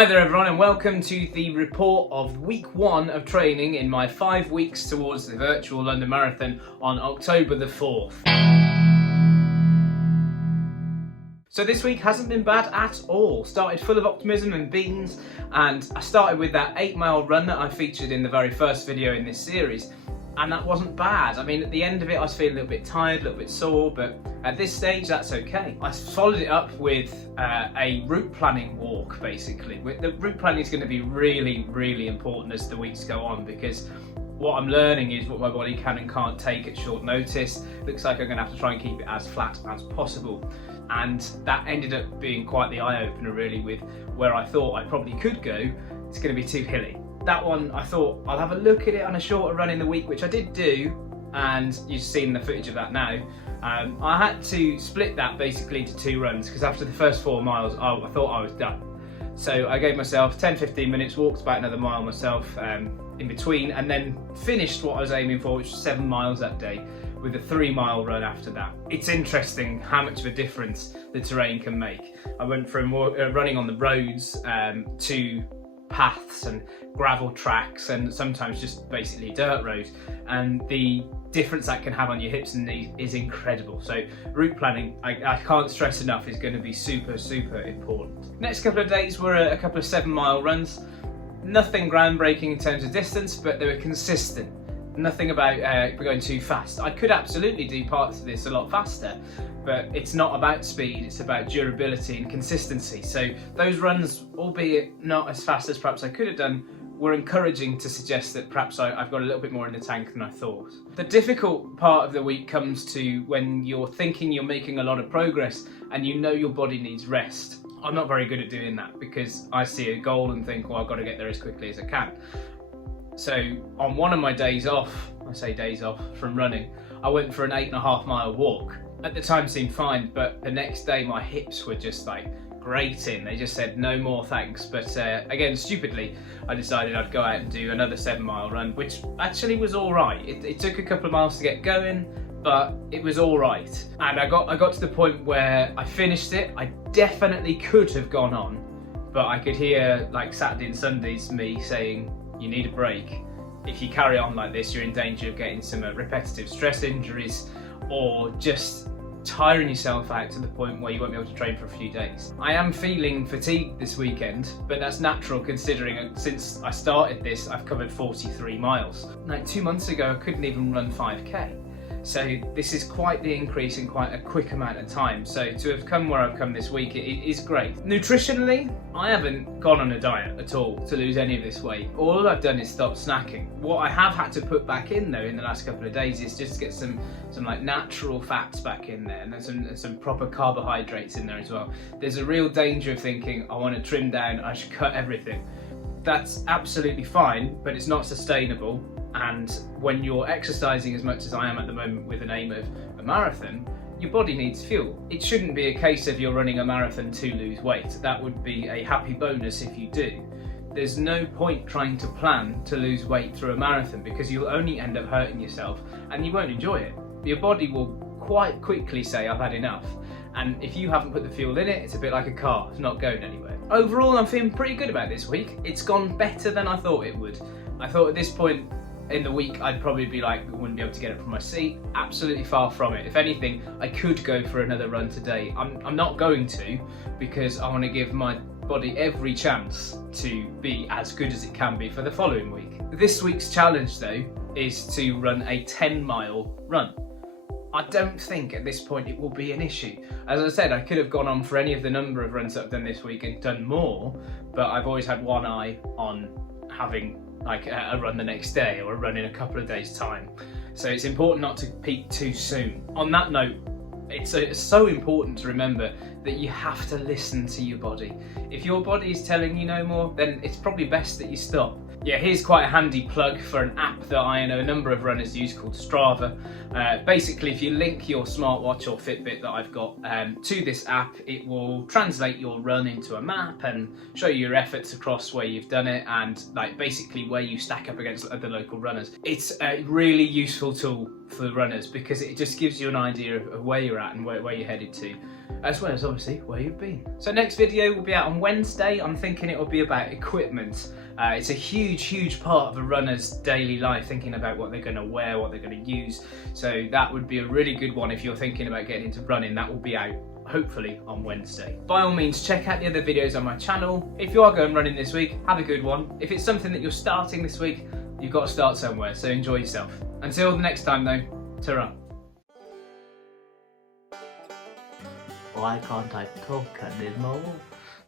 Hi there everyone and welcome to the report of week 1 of training in my 5 weeks towards the virtual London Marathon on October the 4th. So this week hasn't been bad at all. Started full of optimism and beans, and I started with that 8-mile run that I featured in the very first video in this series. And that wasn't bad. I mean, at the end of it, I was feeling a little bit tired, a little bit sore, but at this stage, that's okay. I followed it up with a route planning walk, basically. The route planning is going to be really, really important as the weeks go on, because what I'm learning is what my body can and can't take at short notice. Looks like I'm going to have to try and keep it as flat as possible. And that ended up being quite the eye-opener, really, with where I thought I probably could go. It's going to be too hilly. That one, I thought I'll have a look at it on a shorter run in the week, which I did do, and you've seen the footage of that now. I had to split that basically into 2 runs, because after the first 4 miles, I thought I was done. So I gave myself 10-15 minutes, walked about another mile myself in between, and then finished what I was aiming for, which was 7 miles that day, with a 3-mile run after that. It's interesting how much of a difference the terrain can make. I went from running on the roads to paths and gravel tracks and sometimes just basically dirt roads, and the difference that can have on your hips and knees is incredible. So route planning, I can't stress enough, is going to be super important. Next couple of days were a couple of 7-mile runs. Nothing groundbreaking in terms of distance, but they were consistent. Nothing about going too fast. I could absolutely do parts of this a lot faster, but it's not about speed, it's about durability and consistency. So those runs, albeit not as fast as perhaps I could have done, were encouraging to suggest that perhaps I've got a little bit more in the tank than I thought. The difficult part of the week comes to when you're thinking you're making a lot of progress and you know your body needs rest. I'm not very good at doing that, because I see a goal and think, well, I've got to get there as quickly as I can. So on one of my days off, I say days off from running, I went for an 8.5-mile walk. At the time seemed fine, but the next day my hips were just like grating. They just said no more thanks. But again, stupidly, I decided I'd go out and do another 7-mile run, which actually was all right. It took a couple of miles to get going, but it was all right. And I got to the point where I finished it. I definitely could have gone on, but I could hear, like, Saturday and Sundays me saying, you need a break. If you carry on like this, you're in danger of getting some repetitive stress injuries, or just tiring yourself out to the point where you won't be able to train for a few days. I am feeling fatigued this weekend, but that's natural considering since I started this, I've covered 43 miles. Like 2 months ago, I couldn't even run 5k. So this is quite the increase in quite a quick amount of time. So to have come where I've come this week, it is great. Nutritionally, I haven't gone on a diet at all to lose any of this weight. All I've done is stop snacking. What I have had to put back in though in the last couple of days is just get some like natural fats back in there, and then some proper carbohydrates in there as well. There's a real danger of thinking, I want to trim down, I should cut everything. That's absolutely fine, but it's not sustainable. And when you're exercising as much as I am at the moment with an aim of a marathon, your body needs fuel. It shouldn't be a case of you're running a marathon to lose weight. That would be a happy bonus if you do. There's no point trying to plan to lose weight through a marathon, because you'll only end up hurting yourself and you won't enjoy it. Your body will quite quickly say, I've had enough. And if you haven't put the fuel in it, it's a bit like a car, it's not going anywhere. Overall, I'm feeling pretty good about this week. It's gone better than I thought it would. I thought at this point in the week I'd probably be like, wouldn't be able to get up from my seat. Absolutely far from it. If anything, I could go for another run today. I'm not going to, because I want to give my body every chance to be as good as it can be for the following week. This week's challenge though is to run a 10-mile run. I don't think at this point it will be an issue. As I said, I could have gone on for any of the number of runs that I've done this week and done more, but I've always had one eye on having like a run the next day or a run in a couple of days' time. So it's important not to peak too soon. On that note, it's so important to remember that you have to listen to your body. If your body is telling you no more, then it's probably best that you stop. Yeah, here's quite a handy plug for an app that I know a number of runners use called STRAVA. Basically, if you link your smartwatch or Fitbit that I've got to this app, it will translate your run into a map and show you your efforts across where you've done it, and like basically where you stack up against other local runners. It's a really useful tool for the runners because it just gives you an idea of where you're at and where you're headed to. as well as obviously where you've been. So next video will be out on Wednesday. I'm thinking it will be about equipment. It's a huge part of a runner's daily life, thinking about what they're going to wear, what they're going to use. So that would be a really good one if you're thinking about getting into running. That will be out hopefully on Wednesday. By all means, check out the other videos on my channel. If you are going running this week, have a good one. If it's something that you're starting this week, you've got to start somewhere, so enjoy yourself. Until the next time though, ta-ra. Why can't I talk anymore?